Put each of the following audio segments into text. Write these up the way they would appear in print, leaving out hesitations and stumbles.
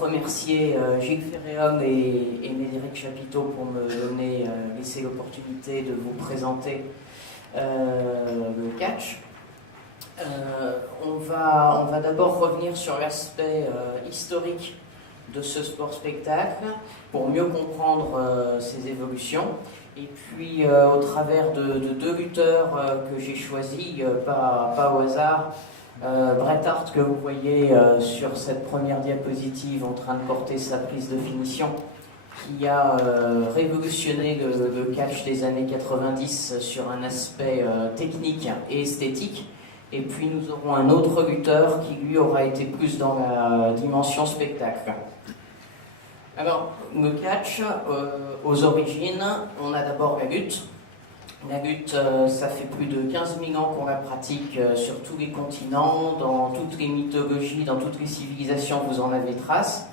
remercier Gilles Ferréhomme et Médéric Chapiteau pour me laisser l'opportunité de vous présenter le catch. On va d'abord revenir sur l'aspect historique de ce sport-spectacle pour mieux comprendre ses évolutions. Et puis, au travers de deux lutteurs que j'ai choisis, pas au hasard, Bret Hart, que vous voyez sur cette première diapositive en train de porter sa prise de finition, qui a révolutionné le catch des années 90 sur un aspect technique et esthétique. Et puis nous aurons un autre lutteur qui lui aura été plus dans la dimension spectacle. Alors, le catch, aux origines, on a d'abord la lutte. La lutte, ça fait plus de 15 000 ans qu'on la pratique sur tous les continents, dans toutes les mythologies, dans toutes les civilisations, vous en avez trace.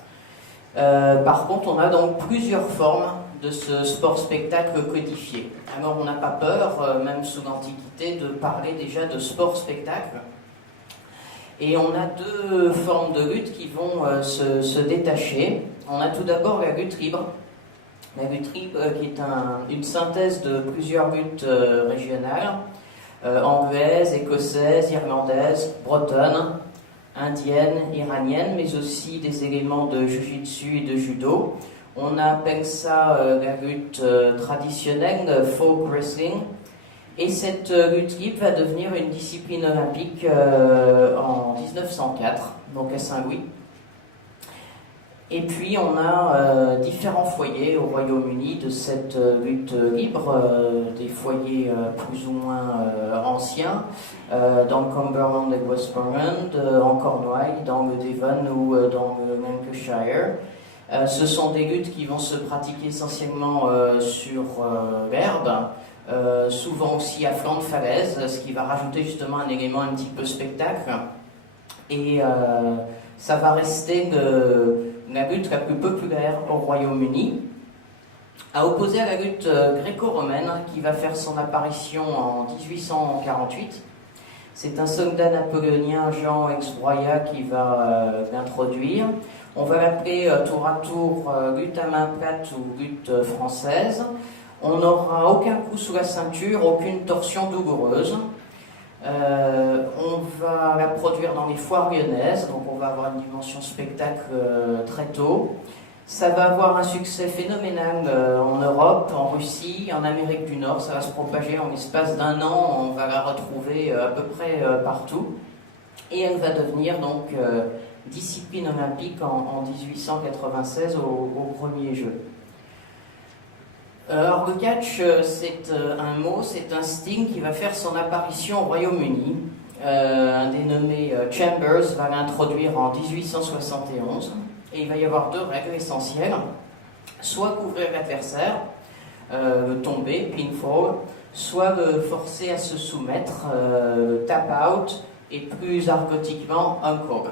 Par contre, on a donc plusieurs formes de ce sport-spectacle codifié. Alors, on n'a pas peur, même sous l'Antiquité, de parler déjà de sport-spectacle. Et on a deux formes de lutte qui vont se détacher. On a tout d'abord la lutte libre. La lutte libre qui est une synthèse de plusieurs luttes régionales, anglaises, écossaises, irlandaises, bretonnes, indiennes, iraniennes, mais aussi des éléments de jiu-jitsu et de judo. On appelle ça la lutte traditionnelle, folk wrestling. Et cette lutte libre va devenir une discipline olympique en 1904, donc à Saint-Louis. Et puis on a différents foyers au Royaume-Uni de cette lutte libre, des foyers plus ou moins anciens, dans le Cumberland et Westmorland, en Cornouailles, dans le Devon ou dans le Lancashire. Ce sont des luttes qui vont se pratiquer essentiellement sur l'herbe, souvent aussi à flanc de falaise, ce qui va rajouter justement un élément un petit peu spectacle. Et ça va rester la lutte la plus populaire au Royaume-Uni, à opposer à la lutte gréco-romaine qui va faire son apparition en 1848. C'est un soldat napoléonien, Jean Ex-Broyat, qui va l'introduire. On va l'appeler tour à tour lutte à main plate ou lutte française. On n'aura aucun coup sous la ceinture, aucune torsion douloureuse. On va la produire dans les foires lyonnaises, donc on va avoir une dimension spectacle très tôt. Ça va avoir un succès phénoménal en Europe, en Russie, en Amérique du Nord. Ça va se propager en l'espace d'un an, on va la retrouver à peu près partout. Et elle va devenir donc discipline olympique en 1896 au premier jeu. Alors le catch, c'est un mot, c'est un style qui va faire son apparition au Royaume-Uni. Un dénommé Chambers va l'introduire en 1871. Et il va y avoir deux règles essentielles. Soit couvrir l'adversaire, le tomber, pinfall, soit le forcer à se soumettre, tap out, et plus argotiquement, uncle.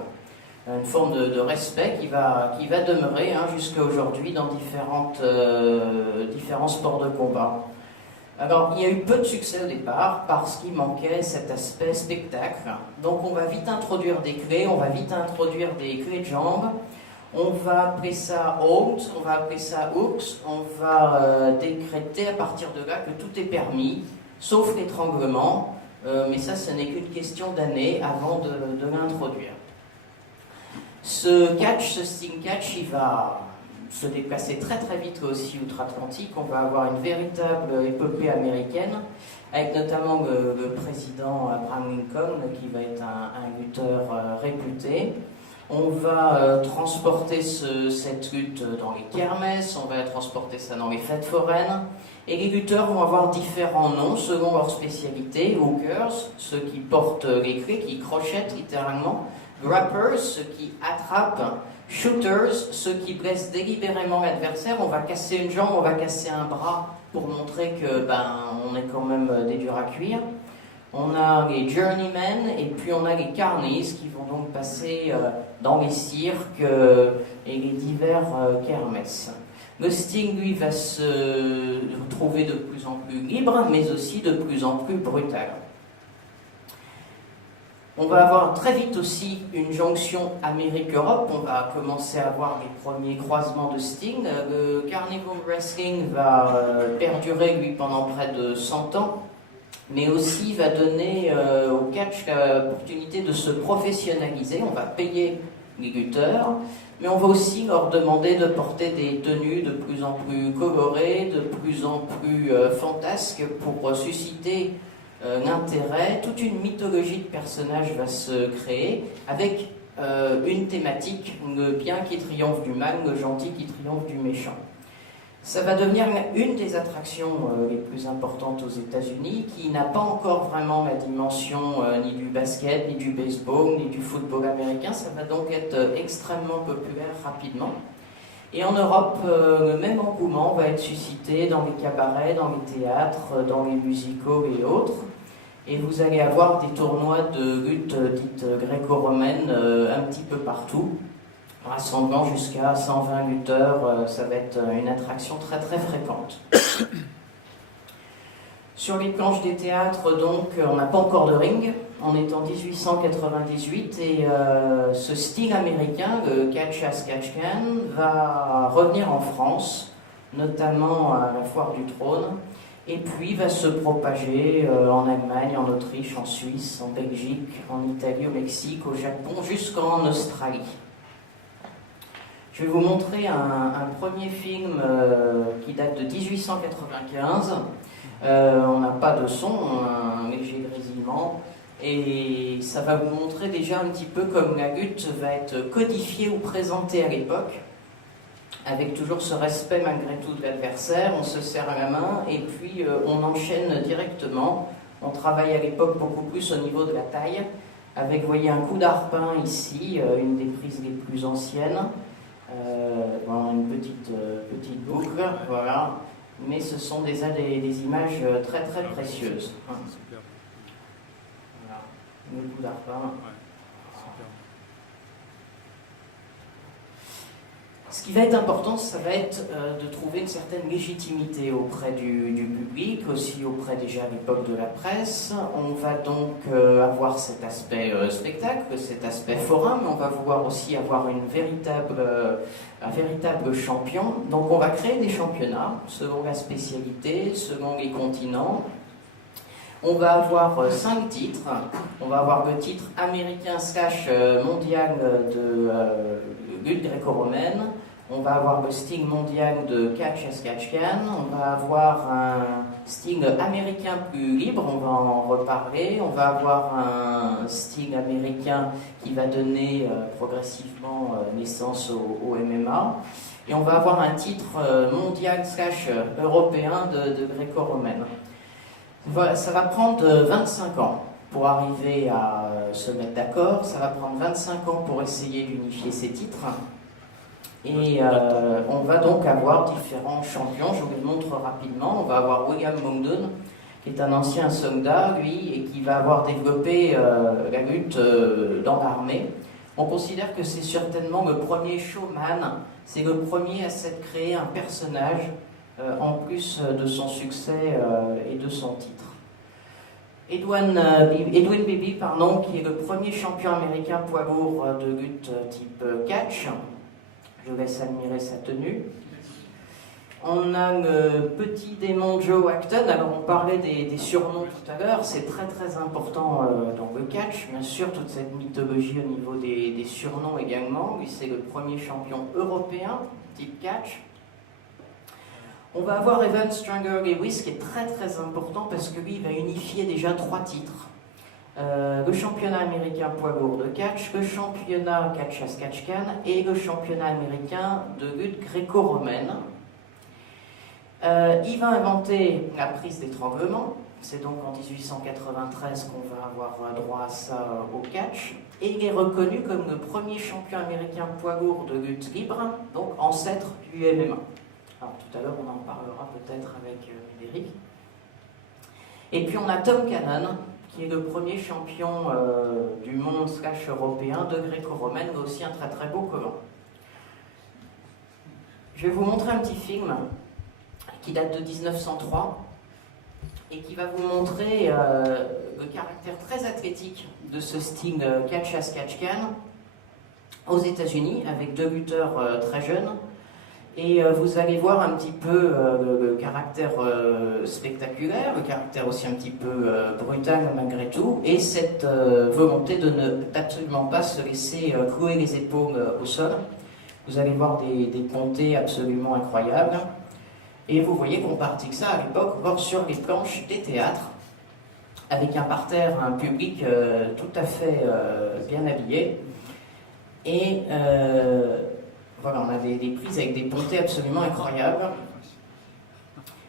Une forme de respect qui va demeurer jusqu'à aujourd'hui dans différents sports de combat. Alors, il y a eu peu de succès au départ parce qu'il manquait cet aspect spectacle. Donc, on va vite introduire des clés, on va vite introduire des clés de jambes. On va appeler ça hold, on va appeler ça hooks. On va décréter à partir de là que tout est permis, sauf l'étranglement. Mais ça, ce n'est qu'une question d'années avant de l'introduire. Ce string catch, il va se déplacer très très vite aussi outre-Atlantique. On va avoir une véritable épopée américaine, avec notamment le président Abraham Lincoln, qui va être un lutteur réputé. On va transporter cette lutte dans les kermesses, on va transporter ça dans les fêtes foraines. Et les lutteurs vont avoir différents noms selon leur spécialité. Hookers, ceux qui portent les clés, qui crochettent littéralement. Grappers, ceux qui attrapent. Shooters, ceux qui blessent délibérément l'adversaire. On va casser une jambe, on va casser un bras pour montrer que on est quand même des durs à cuire. On a les journeymen et puis on a les carnies qui vont donc passer dans les cirques et les divers kermesses. Le sting, lui, va se retrouver de plus en plus libre, mais aussi de plus en plus brutal. On va avoir très vite aussi une jonction Amérique-Europe. On va commencer à avoir les premiers croisements de Sting. Le Carnival Wrestling va perdurer, lui, pendant près de 100 ans, mais aussi va donner au catch l'opportunité de se professionnaliser. On va payer les lutteurs, mais on va aussi leur demander de porter des tenues de plus en plus colorées, de plus en plus fantasques pour susciter l'intérêt. Toute une mythologie de personnages va se créer avec une thématique, le bien qui triomphe du mal, le gentil qui triomphe du méchant. Ça va devenir une des attractions les plus importantes aux États-Unis, qui n'a pas encore vraiment la dimension ni du basket, ni du baseball, ni du football américain. Ça va donc être extrêmement populaire rapidement. Et en Europe, le même engouement va être suscité dans les cabarets, dans les théâtres, dans les musicals et autres. Et vous allez avoir des tournois de lutte dites gréco-romaines un petit peu partout, rassemblant jusqu'à 120 lutteurs. Ça va être une attraction très très fréquente. Sur les planches des théâtres, donc, on n'a pas encore de ring. On est en 1898 et ce style américain, le catch as catch can, va revenir en France, notamment à la Foire du Trône, et puis va se propager en Allemagne, en Autriche, en Suisse, en Belgique, en Italie, au Mexique, au Japon, jusqu'en Australie. Je vais vous montrer un premier film qui date de 1895. On n'a pas de son, un léger grésillement. Et ça va vous montrer déjà un petit peu comme la lutte va être codifiée ou présentée à l'époque, avec toujours ce respect malgré tout de l'adversaire. On se serre à la main et puis on enchaîne directement. On travaille à l'époque beaucoup plus au niveau de la taille, avec, vous voyez, un coup d'arpin ici, une des prises les plus anciennes. Voilà, une petite boucle, voilà. Mais ce sont des images très très précieuses. Super. Voilà, le coup d'arpin. Super. Ce qui va être important, ça va être de trouver une certaine légitimité auprès du public, aussi auprès déjà à l'époque de la presse. On va donc avoir cet aspect spectacle, cet aspect forain, mais on va vouloir aussi avoir un véritable champion. Donc on va créer des championnats selon la spécialité, selon les continents. On va avoir 5 titres. On va avoir le titre américain / mondial de lutte gréco-romaine. On va avoir le style mondial de catch as catch can. On va avoir un style américain plus libre, on va en reparler. On va avoir un style américain qui va donner progressivement naissance au MMA. Et on va avoir un titre mondial / européen de gréco-romaine. Voilà, ça va prendre 25 ans pour arriver à se mettre d'accord. Ça va prendre 25 ans pour essayer d'unifier ces titres. Et on va donc avoir différents champions. Je vous les montre rapidement. On va avoir William Mondoon, qui est un ancien soldat, lui, et qui va avoir développé la lutte dans l'armée. On considère que c'est certainement le premier showman. C'est le premier à s'être créé un personnage en plus de son succès et de son titre. Edwin Beebe, qui est le premier champion américain poids lourd de lutte type catch. Je vous laisse admirer sa tenue. On a le petit démon Joe Acton. Alors on parlait des surnoms tout à l'heure, c'est très très important dans le catch. Bien sûr, toute cette mythologie au niveau des surnoms également. Lui, c'est le premier champion européen type catch. On va avoir Evan Stranger Lewis, qui est très très important parce que lui, il va unifier déjà 3 titres. Le championnat américain poids lourd de catch, le championnat catch as catch can et le championnat américain de lutte gréco-romaine. Il va inventer la prise d'étranglement. C'est donc en 1893 qu'on va avoir droit à ça au catch. Et il est reconnu comme le premier champion américain poids lourd de lutte libre, donc ancêtre du MMA. Alors tout à l'heure on en parlera peut-être avec Médéric. Et puis on a Tom Cannon, qui est le premier champion du monde / européen de gréco-romaine, mais aussi un très très beau collant. Je vais vous montrer un petit film qui date de 1903 et et qui va vous montrer le caractère très athlétique de ce style catch as catch can aux États-Unis, avec 2 lutteurs très jeunes. Et vous allez voir un petit peu le caractère spectaculaire, le caractère aussi un petit peu brutal malgré tout, et cette volonté de absolument pas se laisser clouer les épaules au sol. Vous allez voir des pontées absolument incroyables. Et vous voyez qu'on pratique ça à l'époque encore sur les planches des théâtres, avec un parterre, un public tout à fait bien habillé. Et voilà, on a des prises avec des pontées absolument incroyables.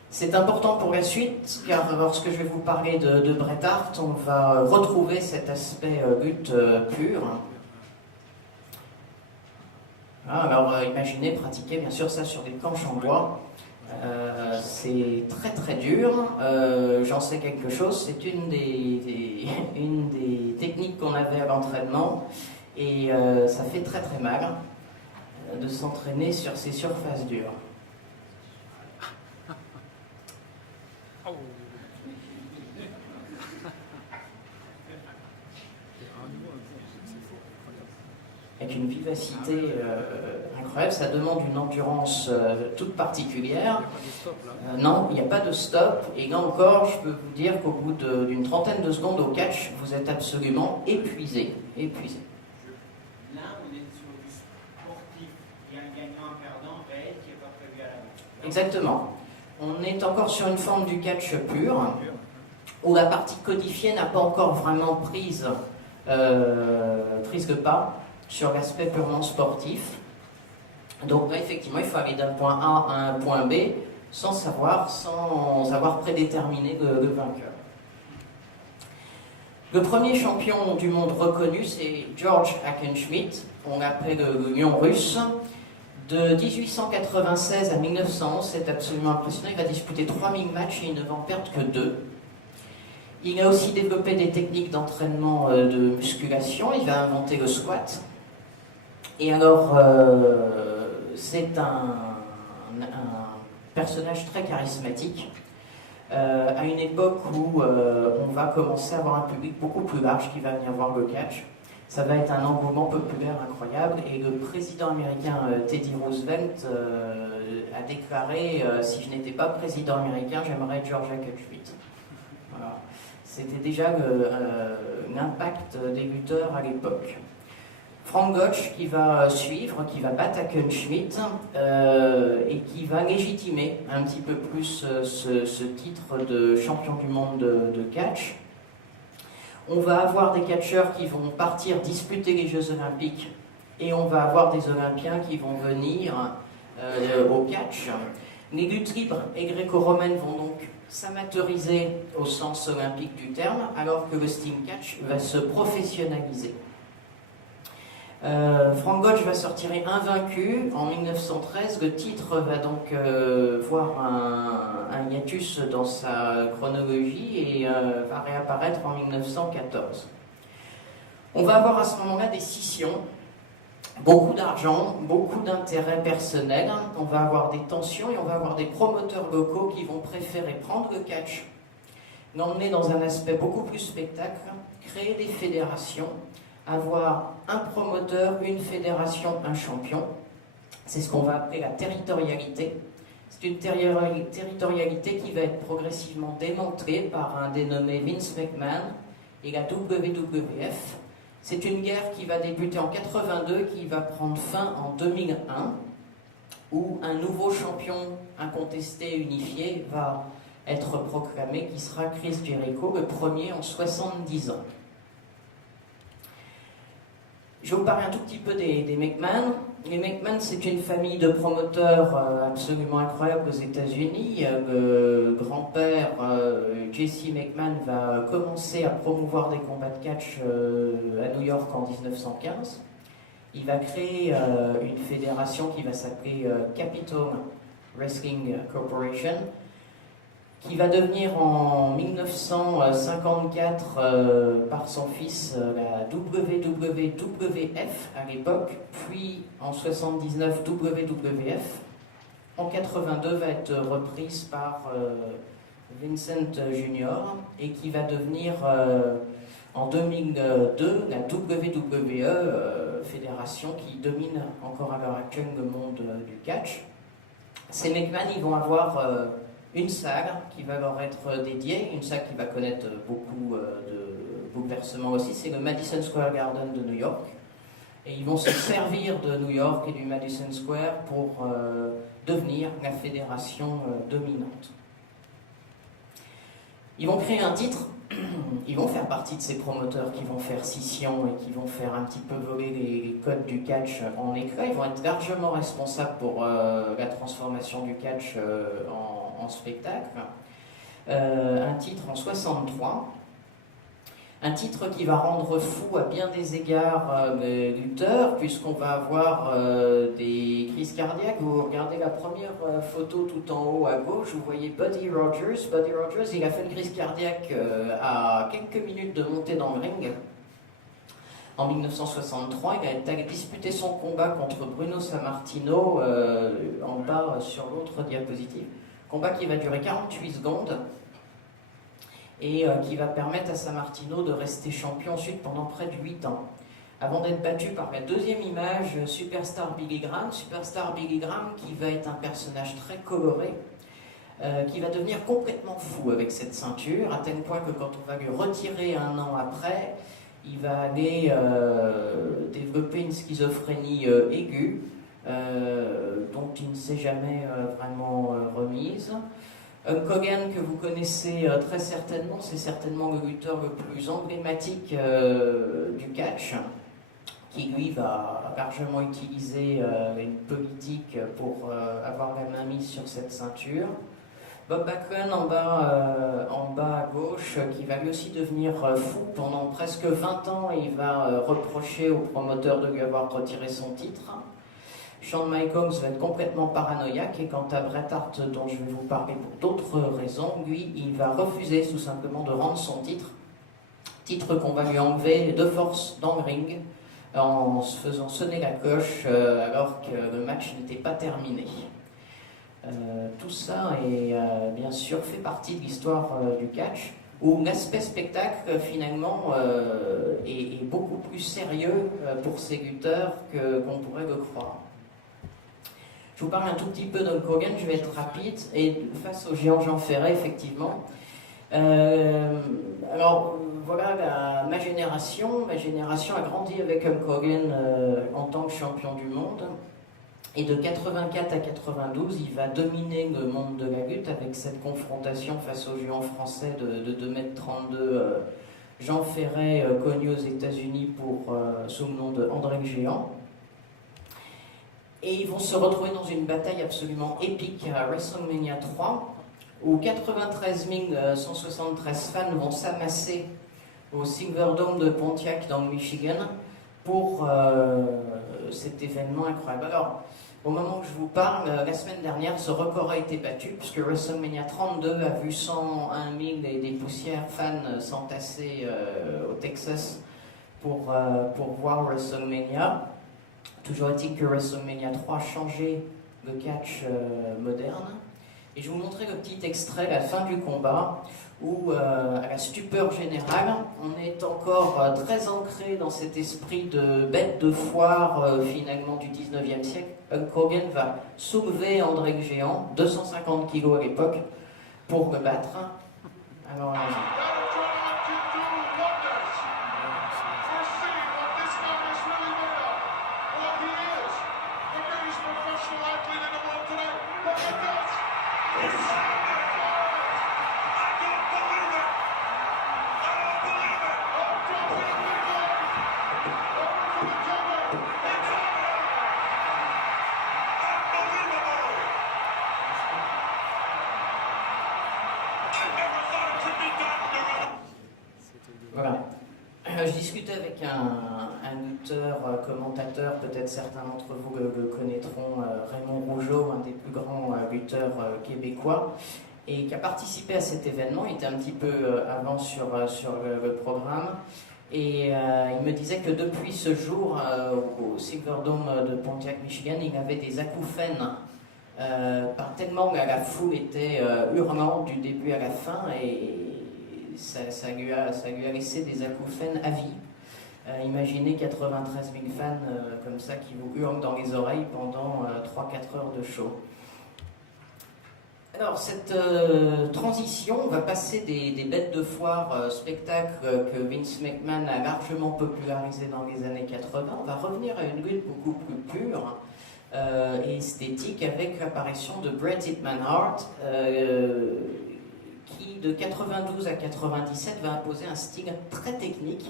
C'est important pour la suite, car lorsque je vais vous parler de Bret Hart, on va retrouver cet aspect lutte pur. Alors imaginez pratiquer bien sûr ça sur des planches en bois. C'est très très dur. J'en sais quelque chose. C'est une des techniques qu'on avait à l'entraînement. Et ça fait très très mal de s'entraîner sur ces surfaces dures. Avec une vivacité incroyable, ça demande une endurance toute particulière. Non, il n'y a pas de stop. Et là encore, je peux vous dire qu'au bout d'une trentaine de secondes au catch, vous êtes absolument épuisé. Là, on est sur du sportif. Il y a un gagnant, un perdant réel qui n'est pas prévu à l'avance. Exactement. On est encore sur une forme du catch pur, où la partie codifiée n'a pas encore vraiment prise le pas sur l'aspect purement sportif. Donc là, effectivement, il faut aller d'un point A à un point B sans avoir prédéterminé le vainqueur. Le premier champion du monde reconnu, c'est George Hackenschmidt, on l'appelle le lion russe. De 1896 à 1911, c'est absolument impressionnant. Il va disputer 3000 matchs et il ne va en perdre que 2. Il a aussi développé des techniques d'entraînement de musculation. Il va inventer le squat. Et alors, c'est un personnage très charismatique. À une époque où on va commencer à avoir un public beaucoup plus large qui va venir voir le catch. Ça va être un engouement populaire incroyable et le président américain Teddy Roosevelt a déclaré si je n'étais pas président américain, j'aimerais George Hackenschmidt. Voilà. C'était déjà l'impact des lutteurs à l'époque. Frank Gotch qui va suivre, qui va battre Hackenschmidt et qui va légitimer un petit peu plus ce titre de champion du monde de catch. On va avoir des catcheurs qui vont partir disputer les Jeux Olympiques et on va avoir des Olympiens qui vont venir au catch. Les luttes libres et gréco-romaines vont donc s'amateuriser au sens olympique du terme, alors que le steam catch va se professionnaliser. Frank Gotch va sortir invaincu en 1913. Le titre va donc voir un hiatus dans sa chronologie et va réapparaître en 1914. On va avoir à ce moment-là des scissions, beaucoup d'argent, beaucoup d'intérêts personnels. On va avoir des tensions et on va avoir des promoteurs locaux qui vont préférer prendre le catch, l'emmener dans un aspect beaucoup plus spectacle, créer des fédérations, avoir un promoteur, une fédération, un champion. C'est ce qu'on va appeler la territorialité. C'est une territorialité qui va être progressivement démantelée par un dénommé Vince McMahon et la WWF. C'est une guerre qui va débuter en 82, qui va prendre fin en 2001, où un nouveau champion incontesté et unifié va être proclamé, qui sera Chris Jericho, le premier en 70 ans. Je vais vous parler un tout petit peu des McMahon. Les McMahon, c'est une famille de promoteurs absolument incroyable aux États-Unis. Le grand-père Jesse McMahon va commencer à promouvoir des combats de catch à New York en 1915. Il va créer une fédération qui va s'appeler Capitol Wrestling Corporation, qui va devenir en 1954 par son fils la WWF à l'époque, puis en 79 WWF. En 82 va être reprise par Vincent Junior, et qui va devenir en 2002 la WWE, fédération qui domine encore à l'heure actuelle le monde du catch. Ces McMahon, ils vont avoir une salle qui va leur être dédiée, une salle qui va connaître beaucoup de bouleversements aussi, c'est le Madison Square Garden de New York. Et ils vont se servir de New York et du Madison Square pour devenir la fédération dominante. Ils vont créer un titre, ils vont faire partie de ces promoteurs qui vont faire scission et qui vont faire un petit peu voler les codes du catch en éclat. Ils vont être largement responsables pour la transformation du catch en spectacle. Un titre en 63. Un titre qui va rendre fou à bien des égards les lutteurs, puisqu'on va avoir des crises cardiaques. Vous regardez la première photo tout en haut à gauche, vous voyez Buddy Rogers. Buddy Rogers, il a fait une crise cardiaque à quelques minutes de montée dans le ring. En 1963, il a disputé son combat contre Bruno Sammartino en bas sur l'autre diapositive. Combat qui va durer 48 secondes. Et qui va permettre à Sammartino de rester champion ensuite pendant près de 8 ans. Avant d'être battu par la deuxième image, Superstar Billy Graham. Superstar Billy Graham qui va être un personnage très coloré, qui va devenir complètement fou avec cette ceinture, à tel point que quand on va lui retirer un an après, il va aller développer une schizophrénie aiguë, dont il ne s'est jamais vraiment remise. Hulk Hogan, que vous connaissez très certainement, c'est certainement le lutteur le plus emblématique du catch, qui lui va largement utiliser une politique pour avoir la main mise sur cette ceinture. Bob Backlund en bas à gauche, qui va lui aussi devenir fou pendant presque 20 ans, et il va reprocher au promoteur de lui avoir retiré son titre. Shawn Michaels va être complètement paranoïaque, et quant à Bret Hart, dont je vais vous parler pour d'autres raisons, lui, il va refuser tout simplement de rendre son titre qu'on va lui enlever de force dans le ring, en se faisant sonner la cloche alors que le match n'était pas terminé. Tout ça est bien sûr fait partie de l'histoire du catch, où l'aspect spectacle finalement est beaucoup plus sérieux pour ces lutteurs qu'on pourrait le croire. Je vous parle un tout petit peu d'Hulk Hogan, je vais être rapide, et face au géant Jean Ferret, effectivement. Alors, voilà, ma génération a grandi avec Hulk Hogan en tant que champion du monde. Et de 84 à 92, il va dominer le monde de la lutte avec cette confrontation face au géant français de 2,32 m, Jean Ferret, connu aux États-Unis sous le nom de André le Géant. Et ils vont se retrouver dans une bataille absolument épique à WrestleMania 3, où 93 173 fans vont s'amasser au Silverdome de Pontiac dans le Michigan pour cet événement incroyable. Alors, au moment où je vous parle, la semaine dernière, ce record a été battu, puisque WrestleMania 32 a vu 101 000 et des poussières fans s'entasser au Texas pour voir WrestleMania. Toujours est-il que WrestleMania 3 a changé le catch moderne. Et je vais vous montrer le petit extrait, la fin du combat, où, à la stupeur générale, on est encore très ancré dans cet esprit de bête de foire, finalement, du 19e siècle. Hulk Hogan va soulever André le Géant, 250 kg à l'époque, pour le battre. Alors, allons-y. Voilà. Je discutais avec un lutteur, commentateur, peut-être certains d'entre vous le connaîtront, Raymond Rougeau, un des plus grands lutteurs québécois, et qui a participé à cet événement. Il était un petit peu avant sur le programme, et il me disait que depuis ce jour, au Silverdome de Pontiac, Michigan, il avait des acouphènes tellement la foule était hurlante du début à la fin, et ça lui a laissé des acouphènes à vie. Imaginez 93 000 fans comme ça qui vous hurlent dans les oreilles pendant 3-4 heures de show. Alors, cette transition, on va passer des bêtes de foire, spectacles que Vince McMahon a largement popularisé dans les années 80. On va revenir à une lutte beaucoup plus pure et esthétique avec l'apparition de Bret Hitman Hart, qui de 92 à 97 va imposer un style très technique.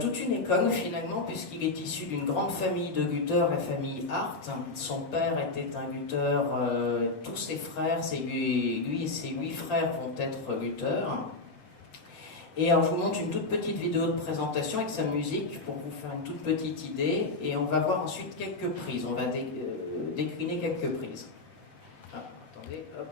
Toute une école finalement, puisqu'il est issu d'une grande famille de lutteurs, la famille Hart. Son père était un lutteur, tous ses frères, lui et ses 8 frères vont être lutteurs. Et alors je vous montre une toute petite vidéo de présentation avec sa musique pour vous faire une toute petite idée, et on va voir ensuite quelques prises, on va décliner quelques prises. Ah, attendez, hop.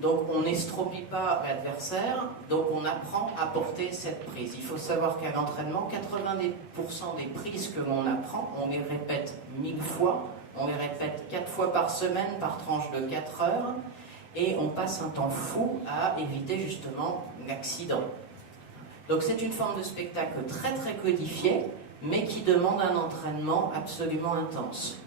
Donc on n'estropie pas l'adversaire, donc on apprend à porter cette prise. Il faut savoir qu'à l'entraînement, 90% des prises que l'on apprend, on les répète 1000 fois, on les répète 4 fois par semaine, par tranche de 4 heures, et on passe un temps fou à éviter justement l'accident. Donc c'est une forme de spectacle très très codifiée, mais qui demande un entraînement absolument intense.